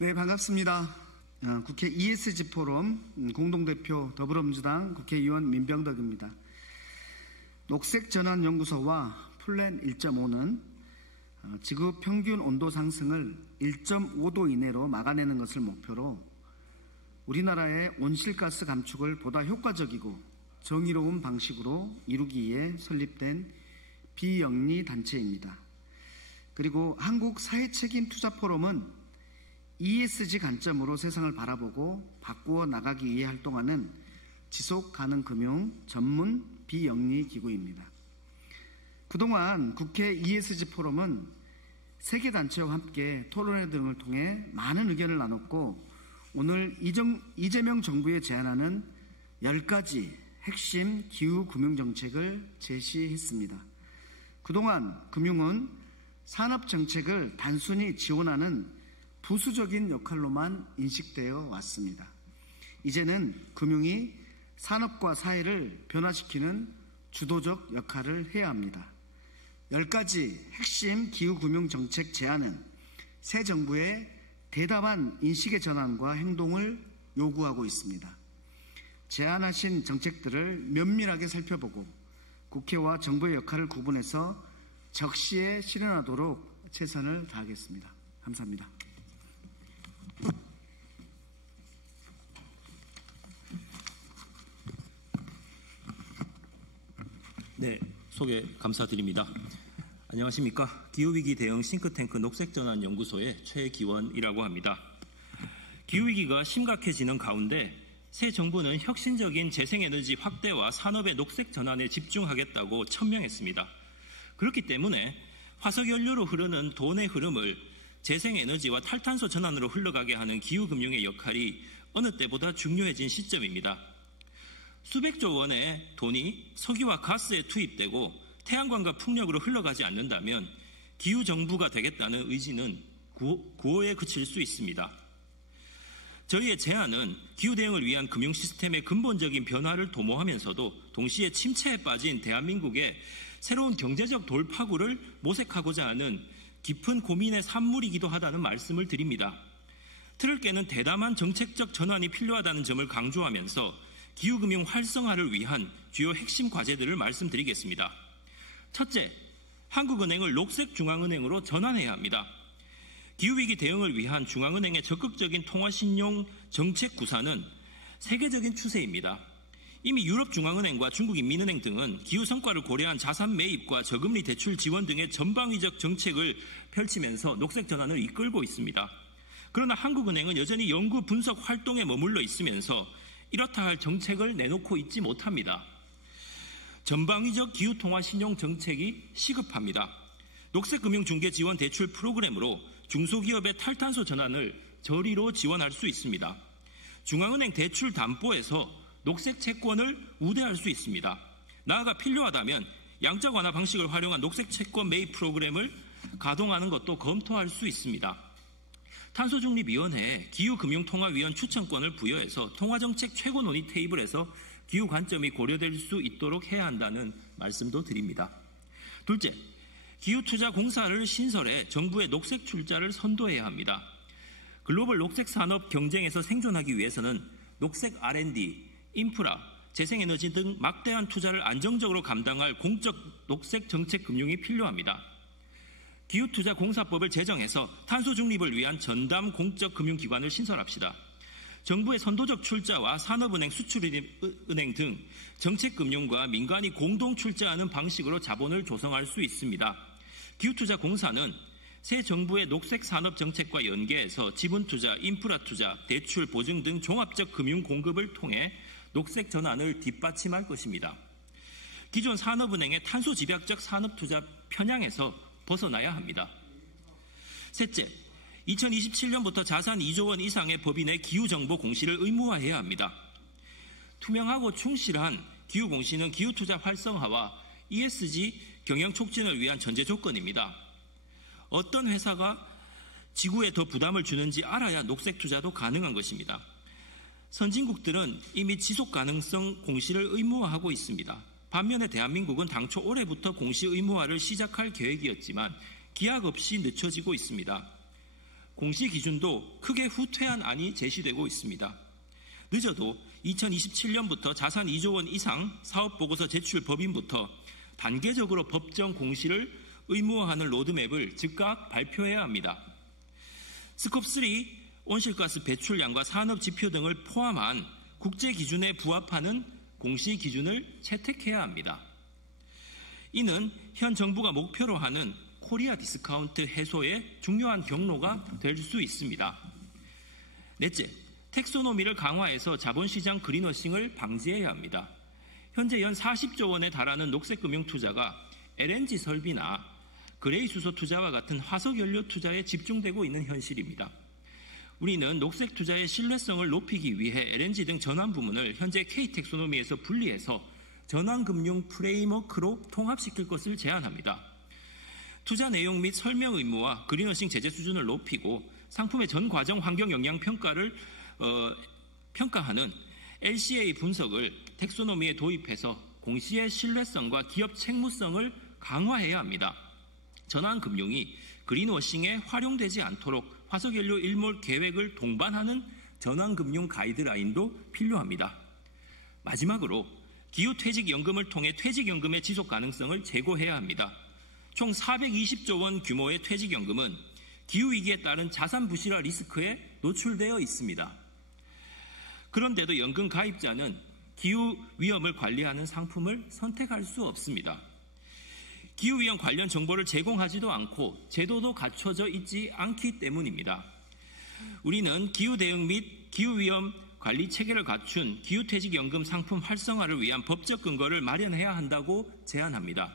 네, 반갑습니다. 국회 ESG 포럼 공동대표 더불어민주당 국회의원 민병덕입니다. 녹색전환연구소와 플랜 1.5는 지구 평균 온도 상승을 1.5도 이내로 막아내는 것을 목표로 우리나라의 온실가스 감축을 보다 효과적이고 정의로운 방식으로 이루기 위해 설립된 비영리 단체입니다. 그리고 한국사회책임투자포럼은 ESG 관점으로 세상을 바라보고 바꾸어 나가기 위해 활동하는 지속가능금융 전문 비영리 기구입니다. 그동안 국회 ESG 포럼은 세계 단체와 함께 토론회 등을 통해 많은 의견을 나눴고 오늘 이재명 정부에 제안하는 10가지 핵심 기후금융정책을 제시했습니다. 그동안 금융은 산업정책을 단순히 지원하는 부수적인 역할로만 인식되어 왔습니다. 이제는 금융이 산업과 사회를 변화시키는 주도적 역할을 해야 합니다. 10가지 핵심 기후금융정책 제안은 새 정부의 대담한 인식의 전환과 행동을 요구하고 있습니다. 제안하신 정책들을 면밀하게 살펴보고 국회와 정부의 역할을 구분해서 적시에 실현하도록 최선을 다하겠습니다. 감사합니다. 네, 소개 감사드립니다. 안녕하십니까. 기후위기 대응 싱크탱크 녹색전환연구소의 최기원이라고 합니다. 기후위기가 심각해지는 가운데 새 정부는 혁신적인 재생에너지 확대와 산업의 녹색 전환에 집중하겠다고 천명했습니다. 그렇기 때문에 화석연료로 흐르는 돈의 흐름을 재생에너지와 탈탄소 전환으로 흘러가게 하는 기후금융의 역할이 어느 때보다 중요해진 시점입니다. 수백조 원의 돈이 석유와 가스에 투입되고 태양광과 풍력으로 흘러가지 않는다면 기후정부가 되겠다는 의지는 구호에 그칠 수 있습니다. 저희의 제안은 기후대응을 위한 금융시스템의 근본적인 변화를 도모하면서도 동시에 침체에 빠진 대한민국의 새로운 경제적 돌파구를 모색하고자 하는 깊은 고민의 산물이기도 하다는 말씀을 드립니다. 틀을 깨는 대담한 정책적 전환이 필요하다는 점을 강조하면서 기후금융 활성화를 위한 주요 핵심 과제들을 말씀드리겠습니다. 첫째, 한국은행을 녹색중앙은행으로 전환해야 합니다. 기후위기 대응을 위한 중앙은행의 적극적인 통화신용 정책 구사는 세계적인 추세입니다. 이미 유럽중앙은행과 중국인민은행 등은 기후 성과를 고려한 자산 매입과 저금리 대출 지원 등의 전방위적 정책을 펼치면서 녹색 전환을 이끌고 있습니다. 그러나 한국은행은 여전히 연구 분석 활동에 머물러 있으면서 이렇다 할 정책을 내놓고 있지 못합니다. 전방위적 기후통화신용 정책이 시급합니다. 녹색금융중개지원 대출 프로그램으로 중소기업의 탈탄소 전환을 저리로 지원할 수 있습니다. 중앙은행 대출 담보에서 녹색 채권을 우대할 수 있습니다. 나아가 필요하다면 양적 완화 방식을 활용한 녹색 채권 매입 프로그램을 가동하는 것도 검토할 수 있습니다. 탄소중립위원회에 기후금융통화위원 추천권을 부여해서 통화정책 최고 논의 테이블에서 기후 관점이 고려될 수 있도록 해야 한다는 말씀도 드립니다. 둘째, 기후투자공사를 신설해 정부의 녹색 출자를 선도해야 합니다. 글로벌 녹색 산업 경쟁에서 생존하기 위해서는 녹색 R&D, 인프라, 재생에너지 등 막대한 투자를 안정적으로 감당할 공적 녹색 정책 금융이 필요합니다. 기후투자공사법을 제정해서 탄소 중립을 위한 전담 공적 금융기관을 신설합시다. 정부의 선도적 출자와 산업은행, 수출은행 등 정책금융과 민간이 공동 출자하는 방식으로 자본을 조성할 수 있습니다. 기후투자공사는 새 정부의 녹색 산업 정책과 연계해서 지분투자, 인프라투자, 대출, 보증 등 종합적 금융 공급을 통해 녹색 전환을 뒷받침할 것입니다. 기존 산업은행의 탄소 집약적 산업투자 편향에서 벗어나야 합니다. 셋째, 2027년부터 자산 2조 원 이상의 법인의 기후정보 공시를 의무화해야 합니다. 투명하고 충실한 기후공시는 기후투자 활성화와 ESG 경영 촉진을 위한 전제 조건입니다. 어떤 회사가 지구에 더 부담을 주는지 알아야 녹색 투자도 가능한 것입니다. 선진국들은 이미 지속가능성 공시를 의무화하고 있습니다. 반면에 대한민국은 당초 올해부터 공시 의무화를 시작할 계획이었지만 기약 없이 늦춰지고 있습니다. 공시 기준도 크게 후퇴한 안이 제시되고 있습니다. 늦어도 2027년부터 자산 2조 원 이상 사업보고서 제출 법인부터 단계적으로 법정 공시를 의무화하는 로드맵을 즉각 발표해야 합니다. 스콥3 온실가스 배출량과 산업지표 등을 포함한 국제 기준에 부합하는 공시 기준을 채택해야 합니다. 이는 현 정부가 목표로 하는 코리아 디스카운트 해소의 중요한 경로가 될 수 있습니다. 넷째, 텍소노미를 강화해서 자본시장 그린워싱을 방지해야 합니다. 현재 연 40조 원에 달하는 녹색금융 투자가 LNG 설비나 그레이 수소 투자와 같은 화석연료 투자에 집중되고 있는 현실입니다. 우리는 녹색 투자의 신뢰성을 높이기 위해 LNG 등 전환 부문을 현재 K텍소노미에서 분리해서 전환금융 프레임워크로 통합시킬 것을 제안합니다. 투자 내용 및 설명 의무와 그린워싱 제재 수준을 높이고 상품의 전 과정 환경 영향 평가를 평가하는 LCA 분석을 텍소노미에 도입해서 공시의 신뢰성과 기업 책무성을 강화해야 합니다. 전환금융이 그린워싱에 활용되지 않도록 화석연료 일몰 계획을 동반하는 전환금융 가이드라인도 필요합니다. 마지막으로 기후퇴직연금을 통해 퇴직연금의 지속 가능성을 제고해야 합니다. 총 420조 원 규모의 퇴직연금은 기후위기에 따른 자산 부실화 리스크에 노출되어 있습니다. 그런데도 연금 가입자는 기후 위험을 관리하는 상품을 선택할 수 없습니다. 기후위험 관련 정보를 제공하지도 않고 제도도 갖춰져 있지 않기 때문입니다. 우리는 기후대응 및 기후위험 관리 체계를 갖춘 기후퇴직연금 상품 활성화를 위한 법적 근거를 마련해야 한다고 제안합니다.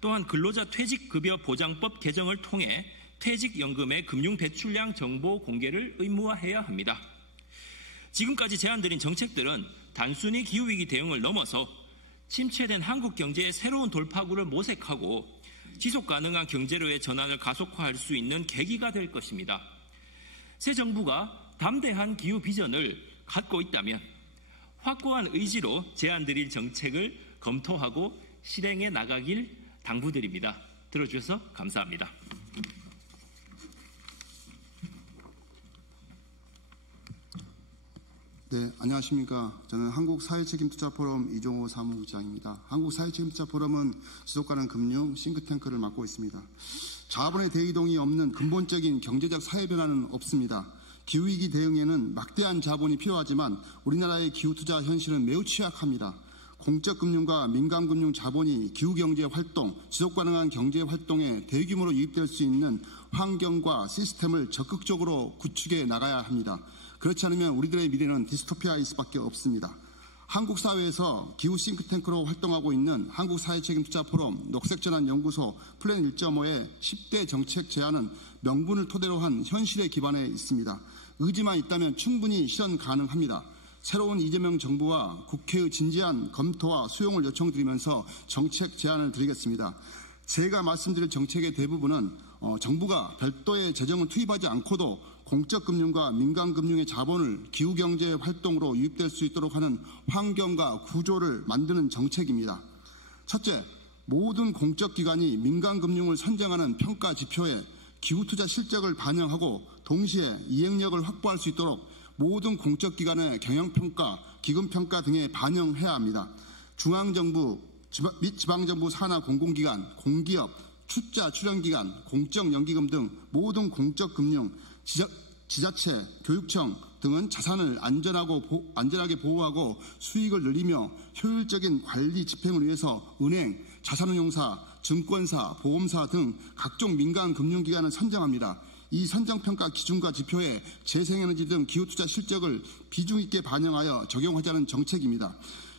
또한 근로자 퇴직급여 보장법 개정을 통해 퇴직연금의 금융대출량 정보 공개를 의무화해야 합니다. 지금까지 제안드린 정책들은 단순히 기후위기 대응을 넘어서 침체된 한국 경제의 새로운 돌파구를 모색하고 지속가능한 경제로의 전환을 가속화할 수 있는 계기가 될 것입니다. 새 정부가 담대한 기후 비전을 갖고 있다면 확고한 의지로 제안드릴 정책을 검토하고 실행해 나가길 당부드립니다. 들어주셔서 감사합니다. 네, 안녕하십니까. 저는 한국사회책임투자포럼 이종호 사무국장입니다. 한국사회책임투자포럼은 지속가능 금융 싱크탱크를 맡고 있습니다. 자본의 대이동이 없는 근본적인 경제적 사회 변화는 없습니다. 기후위기 대응에는 막대한 자본이 필요하지만 우리나라의 기후투자 현실은 매우 취약합니다. 공적금융과 민간금융 자본이 기후경제 활동, 지속가능한 경제 활동에 대규모로 유입될 수 있는 환경과 시스템을 적극적으로 구축해 나가야 합니다. 그렇지 않으면 우리들의 미래는 디스토피아일 수밖에 없습니다. 한국 사회에서 기후 싱크탱크로 활동하고 있는 한국사회책임투자포럼 녹색전환연구소 플랜 1.5의 10대 정책 제안은 명분을 토대로 한 현실에 기반해 있습니다. 의지만 있다면 충분히 실현 가능합니다. 새로운 이재명 정부와 국회의 진지한 검토와 수용을 요청드리면서 정책 제안을 드리겠습니다. 제가 말씀드릴 정책의 대부분은 정부가 별도의 재정을 투입하지 않고도 공적금융과 민간금융의 자본을 기후경제 활동으로 유입될 수 있도록 하는 환경과 구조를 만드는 정책입니다. 첫째, 모든 공적기관이 민간금융을 선정하는 평가 지표에 기후투자 실적을 반영하고 동시에 이행력을 확보할 수 있도록 모든 공적기관의 경영평가, 기금평가 등에 반영해야 합니다. 중앙정부 및 지방정부 산하 공공기관, 공기업, 출자 출연기관, 공적연기금 등 모든 공적금융, 지자체, 교육청 등은 자산을 안전하게 보호하고 수익을 늘리며 효율적인 관리 집행을 위해서 은행, 자산운용사, 증권사, 보험사 등 각종 민간금융기관을 선정합니다. 이 선정평가 기준과 지표에 재생에너지 등 기후투자 실적을 비중 있게 반영하여 적용하자는 정책입니다.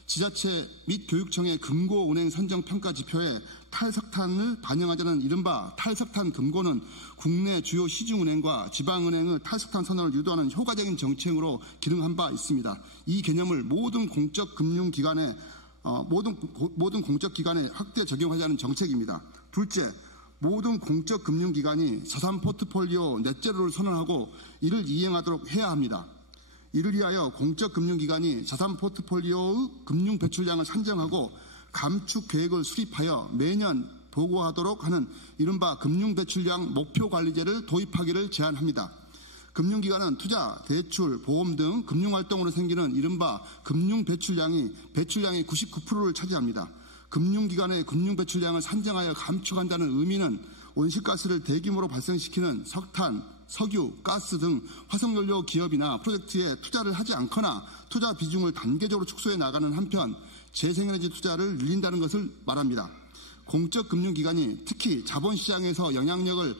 지자체 및 교육청의 금고은행 선정평가 지표에 탈석탄을 반영하자는 이른바 탈석탄 금고는 국내 주요 시중은행과 지방은행의 탈석탄 선언을 유도하는 효과적인 정책으로 기능한 바 있습니다. 이 개념을 모든 공적금융기관에 모든 공적기관에 확대 적용하자는 정책입니다. 둘째, 모든 공적금융기관이 자산 포트폴리오 넷제로를 선언하고 이를 이행하도록 해야 합니다. 이를 위하여 공적금융기관이 자산 포트폴리오의 금융 배출량을 산정하고 감축 계획을 수립하여 매년 보고하도록 하는 이른바 금융배출량 목표관리제를 도입하기를 제안합니다. 금융기관은 투자, 대출, 보험 등 금융활동으로 생기는 이른바 금융배출량이 99%를 차지합니다. 금융기관의 금융배출량을 산정하여 감축한다는 의미는 온실가스를 대규모로 발생시키는 석탄, 석유, 가스 등 화석연료 기업이나 프로젝트에 투자를 하지 않거나 투자 비중을 단계적으로 축소해 나가는 한편 재생에너지 투자를 늘린다는 것을 말합니다. 공적 금융기관이 특히 자본시장에서 영향력을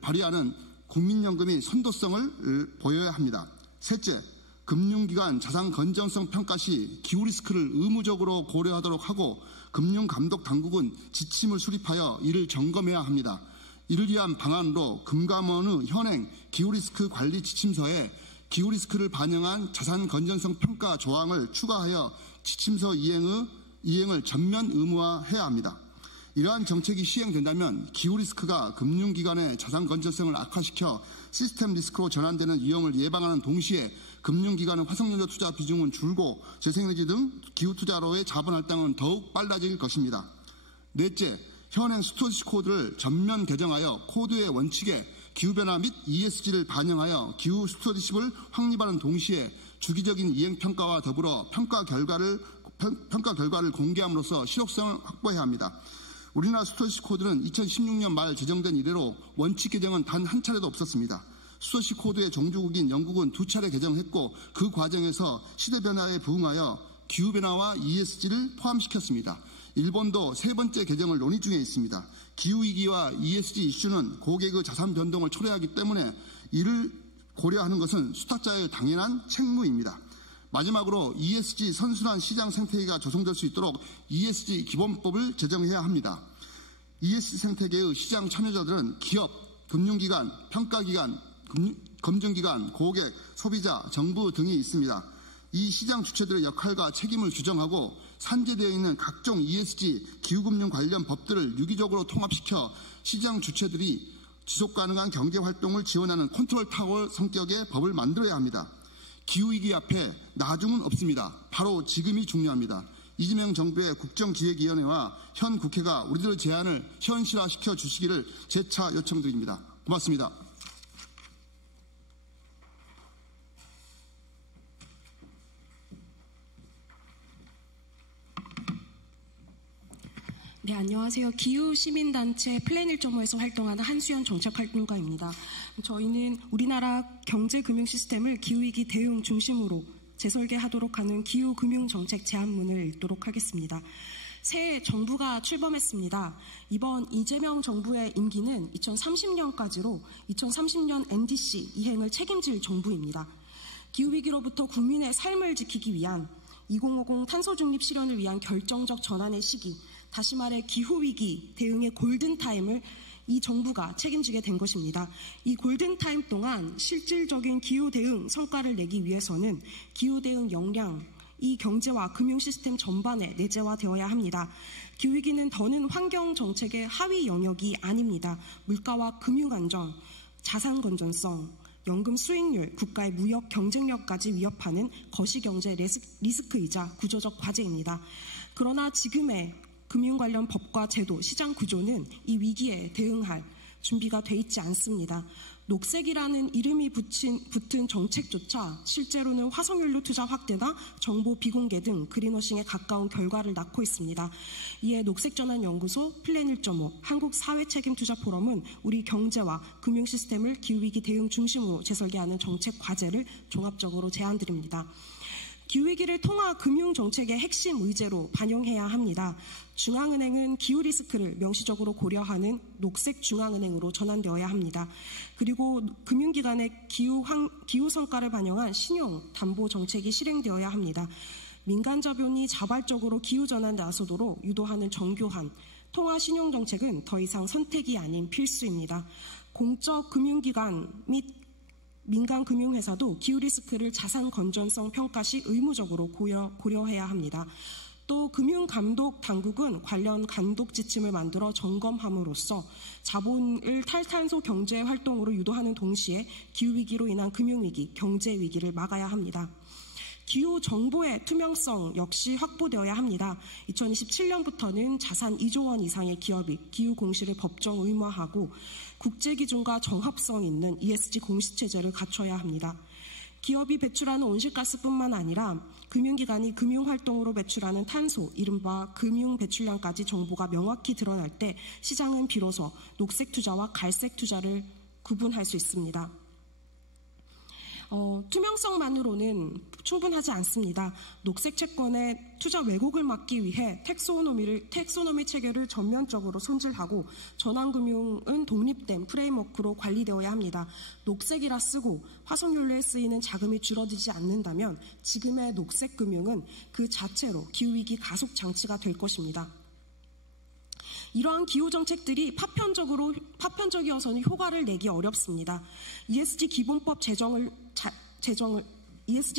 발휘하는 국민연금이 선도성을 보여야 합니다. 셋째, 금융기관 자산 건전성 평가 시 기후 리스크를 의무적으로 고려하도록 하고 금융감독당국은 지침을 수립하여 이를 점검해야 합니다. 이를 위한 방안으로 금감원의 현행 기후리스크 관리 지침서에 기후리스크를 반영한 자산 건전성 평가 조항을 추가하여 지침서 이행을 전면 의무화해야 합니다. 이러한 정책이 시행된다면 기후리스크가 금융기관의 자산 건전성을 악화시켜 시스템 리스크로 전환되는 위험을 예방하는 동시에 금융기관의 화석연료 투자 비중은 줄고 재생에너지 등 기후투자로의 자본할당은 더욱 빨라질 것입니다. 넷째, 현행 스튜어디십 코드를 전면 개정하여 코드의 원칙에 기후변화 및 ESG를 반영하여 기후 스튜어디십을 확립하는 동시에 주기적인 이행평가와 더불어 평가 결과를 공개함으로써 실효성을 확보해야 합니다. 우리나라 스튜어디십 코드는 2016년 말 제정된 이래로 원칙 개정은 단 한 차례도 없었습니다. 스튜어디십 코드의 종주국인 영국은 2차례 개정했고 그 과정에서 시대 변화에 부응하여 기후변화와 ESG를 포함시켰습니다. 일본도 3번째 개정을 논의 중에 있습니다. 기후위기와 ESG 이슈는 고객의 자산 변동을 초래하기 때문에 이를 고려하는 것은 수탁자의 당연한 책무입니다. 마지막으로 ESG 선순환 시장 생태계가 조성될 수 있도록 ESG 기본법을 제정해야 합니다. ESG 생태계의 시장 참여자들은 기업, 금융기관, 평가기관, 검증기관, 고객, 소비자, 정부 등이 있습니다. 이 시장 주체들의 역할과 책임을 규정하고 산재되어 있는 각종 ESG, 기후금융 관련 법들을 유기적으로 통합시켜 시장 주체들이 지속가능한 경제활동을 지원하는 컨트롤 타워 성격의 법을 만들어야 합니다. 기후위기 앞에 나중은 없습니다. 바로 지금이 중요합니다. 이재명 정부의 국정기획위원회와 현 국회가 우리들의 제안을 현실화시켜 주시기를 재차 요청드립니다. 고맙습니다. 네, 안녕하세요. 기후시민단체 플랜 1.5에서 활동하는 한수연 정책활동가입니다. 저희는 우리나라 경제금융 시스템을 기후위기 대응 중심으로 재설계하도록 하는 기후금융정책 제안문을 읽도록 하겠습니다. 새해 정부가 출범했습니다. 이번 이재명 정부의 임기는 2030년까지로 2030년 NDC 이행을 책임질 정부입니다. 기후위기로부터 국민의 삶을 지키기 위한 2050 탄소중립 실현을 위한 결정적 전환의 시기, 다시 말해 기후위기 대응의 골든타임을 이 정부가 책임지게 된 것입니다. 이 골든타임 동안 실질적인 기후대응 성과를 내기 위해서는 기후대응 역량, 이 경제와 금융시스템 전반에 내재화되어야 합니다. 기후위기는 더는 환경정책의 하위 영역이 아닙니다. 물가와 금융안정, 자산건전성, 연금 수익률, 국가의 무역 경쟁력까지 위협하는 거시경제 리스크이자 구조적 과제입니다. 그러나 지금의 금융 관련 법과 제도, 시장 구조는 이 위기에 대응할 준비가 돼 있지 않습니다. 녹색이라는 이름이 붙은 정책조차 실제로는 화석연료 투자 확대나 정보 비공개 등 그린워싱에 가까운 결과를 낳고 있습니다. 이에 녹색전환연구소 플랜 1.5 한국사회책임투자포럼은 우리 경제와 금융시스템을 기후위기 대응 중심으로 재설계하는 정책 과제를 종합적으로 제안드립니다. 기후위기를 통화 금융정책의 핵심 의제로 반영해야 합니다. 중앙은행은 기후리스크를 명시적으로 고려하는 녹색중앙은행으로 전환되어야 합니다. 그리고 금융기관의 기후성과를 반영한 신용담보정책이 실행되어야 합니다. 민간자본이 자발적으로 기후전환에 나서도록 유도하는 정교한 통화신용정책은 더 이상 선택이 아닌 필수입니다. 공적 금융기관 및 민간 금융회사도 기후리스크를 자산 건전성 평가 시 의무적으로 고려해야 합니다. 또 금융감독당국은 관련 감독 지침을 만들어 점검함으로써 자본을 탈탄소 경제 활동으로 유도하는 동시에 기후위기로 인한 금융위기, 경제위기를 막아야 합니다. 기후 정보의 투명성 역시 확보되어야 합니다. 2027년부터는 자산 2조 원 이상의 기업이 기후 공시를 법정 의무화하고 국제 기준과 정합성 있는 ESG 공시 체제를 갖춰야 합니다. 기업이 배출하는 온실가스뿐만 아니라 금융기관이 금융활동으로 배출하는 탄소, 이른바 금융 배출량까지 정보가 명확히 드러날 때 시장은 비로소 녹색 투자와 갈색 투자를 구분할 수 있습니다. 투명성만으로는 충분하지 않습니다. 녹색 채권의 투자 왜곡을 막기 위해 텍소노미 체계를 전면적으로 손질하고 전환금융은 독립된 프레임워크로 관리되어야 합니다. 녹색이라 쓰고 화석연료에 쓰이는 자금이 줄어들지 않는다면 지금의 녹색 금융은 그 자체로 기후위기 가속 장치가 될 것입니다. 이러한 기후 정책들이 파편적이어서는 효과를 내기 어렵습니다. ESG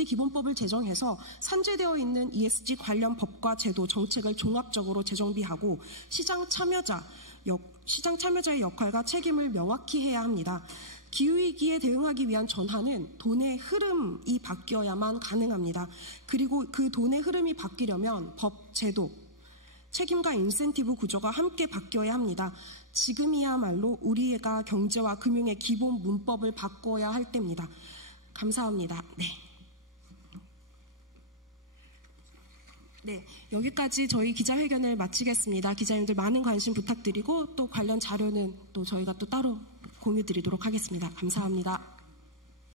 기본법을 제정해서 산재되어 있는 ESG 관련 법과 제도, 정책을 종합적으로 재정비하고 시장 참여자의 역할과 책임을 명확히 해야 합니다. 기후위기에 대응하기 위한 전환은 돈의 흐름이 바뀌어야만 가능합니다. 그리고 그 돈의 흐름이 바뀌려면 법, 제도, 책임과 인센티브 구조가 함께 바뀌어야 합니다. 지금이야말로 우리가 경제와 금융의 기본 문법을 바꿔야 할 때입니다. 감사합니다. 네, 여기까지 저희 기자회견을 마치겠습니다. 기자님들 많은 관심 부탁드리고 또 관련 자료는 또 저희가 또 따로 공유드리도록 하겠습니다. 감사합니다.